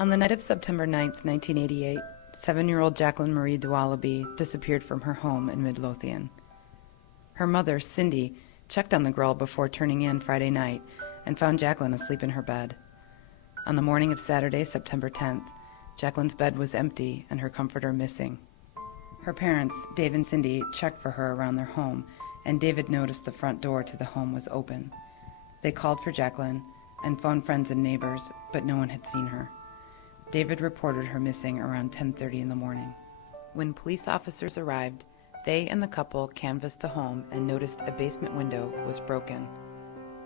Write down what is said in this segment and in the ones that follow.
On the night of September 9, 1988, 7-year-old Jaclyn Marie Dowaliby disappeared from her home in Midlothian. Her mother, Cindy, checked on the girl before turning in Friday night and found Jaclyn asleep in her bed. On the morning of Saturday, September 10th, Jaclyn's bed was empty and her comforter missing. Her parents, Dave and Cindy, checked for her around their home, and David noticed the front door to the home was open. They called for Jaclyn and phoned friends and neighbors, but no one had seen her. David reported her missing around 10:30 in the morning. When police officers arrived, they and the couple canvassed the home and noticed a basement window was broken.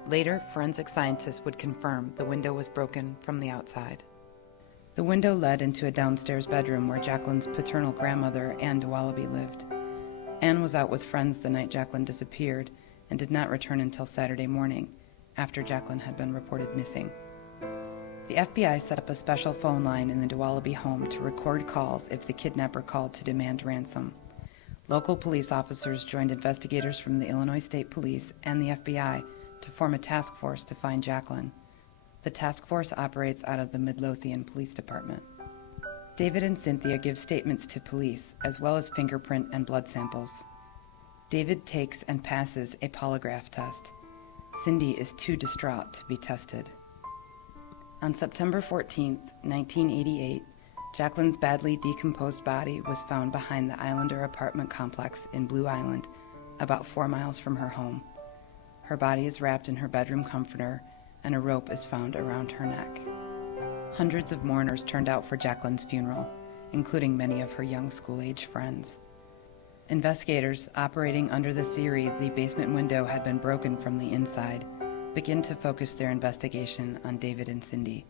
Later, forensic scientists would confirm the window was broken from the outside. The window led into a downstairs bedroom where Jaclyn's paternal grandmother, Ann Dowaliby, lived. Ann was out with friends the night Jaclyn disappeared and did not return until Saturday morning, after Jaclyn had been reported missing. The FBI set up a special phone line in the Dowaliby home to record calls if the kidnapper called to demand ransom. Local police officers joined investigators from the Illinois State Police and the FBI to form a task force to find Jaclyn. The task force operates out of the Midlothian Police Department. David and Cynthia give statements to police, as well as fingerprint and blood samples. David takes and passes a polygraph test. Cindy is too distraught to be tested. On September 14, 1988, Jaclyn's badly decomposed body was found behind the Islander apartment complex in Blue Island, about 4 miles from her home. Her body is wrapped in her bedroom comforter, and a rope is found around her neck. Hundreds of mourners turned out for Jaclyn's funeral, including many of her young school-age friends. Investigators, operating under the theory the basement window had been broken from the inside, begin to focus their investigation on David and Cindy.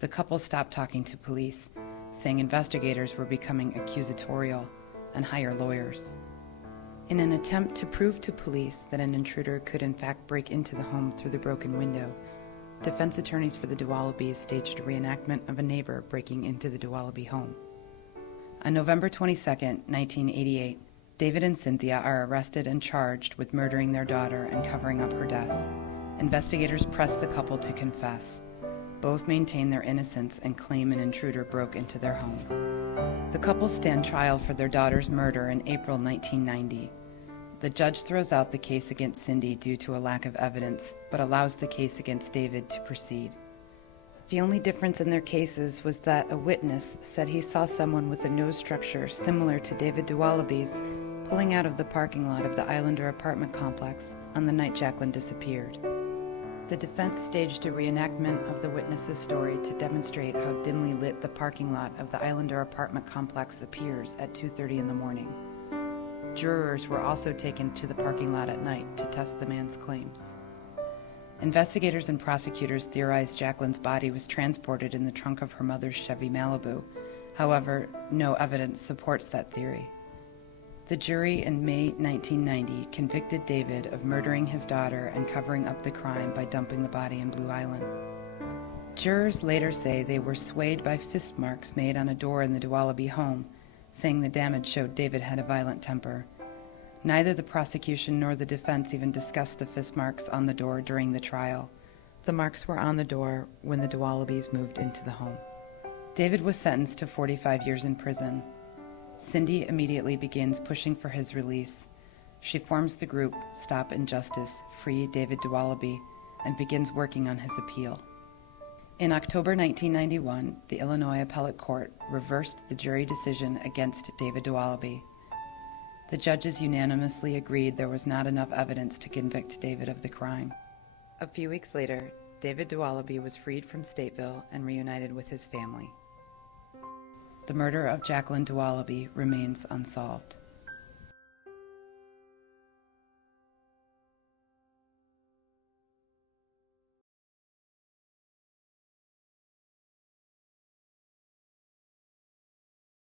The couple stopped talking to police, saying investigators were becoming accusatorial and hire lawyers. In an attempt to prove to police that an intruder could in fact break into the home through the broken window, defense attorneys for the Dowalibys staged a reenactment of a neighbor breaking into the Dowaliby home. On November 22, 1988, David and Cynthia are arrested and charged with murdering their daughter and covering up her death. Investigators press the couple to confess. Both maintain their innocence and claim an intruder broke into their home. The couple stand trial for their daughter's murder in April 1990. The judge throws out the case against Cindy due to a lack of evidence, but allows the case against David to proceed. The only difference in their cases was that a witness said he saw someone with a nose structure similar to David Dowaliby's pulling out of the parking lot of the Islander apartment complex on the night Jaclyn disappeared. The defense staged a reenactment of the witness's story to demonstrate how dimly lit the parking lot of the Islander apartment complex appears at 2:30 in the morning. Jurors were also taken to the parking lot at night to test the man's claims. Investigators and prosecutors theorized Jaclyn's body was transported in the trunk of her mother's Chevy Malibu. However, no evidence supports that theory. The jury in May 1990 convicted David of murdering his daughter and covering up the crime by dumping the body in Blue Island. Jurors later say they were swayed by fist marks made on a door in the Dowaliby home, saying the damage showed David had a violent temper. Neither the prosecution nor the defense even discussed the fist marks on the door during the trial. The marks were on the door when the Dowalibys moved into the home. David was sentenced to 45 years in prison. Cindy immediately begins pushing for his release. She forms the group Stop Injustice, Free David Dowaliby, and begins working on his appeal. In October 1991, the Illinois Appellate Court reversed the jury decision against David Dowaliby. The judges unanimously agreed there was not enough evidence to convict David of the crime. A few weeks later, David Dowaliby was freed from Stateville and reunited with his family. The murder of Jaclyn Dowaliby remains unsolved.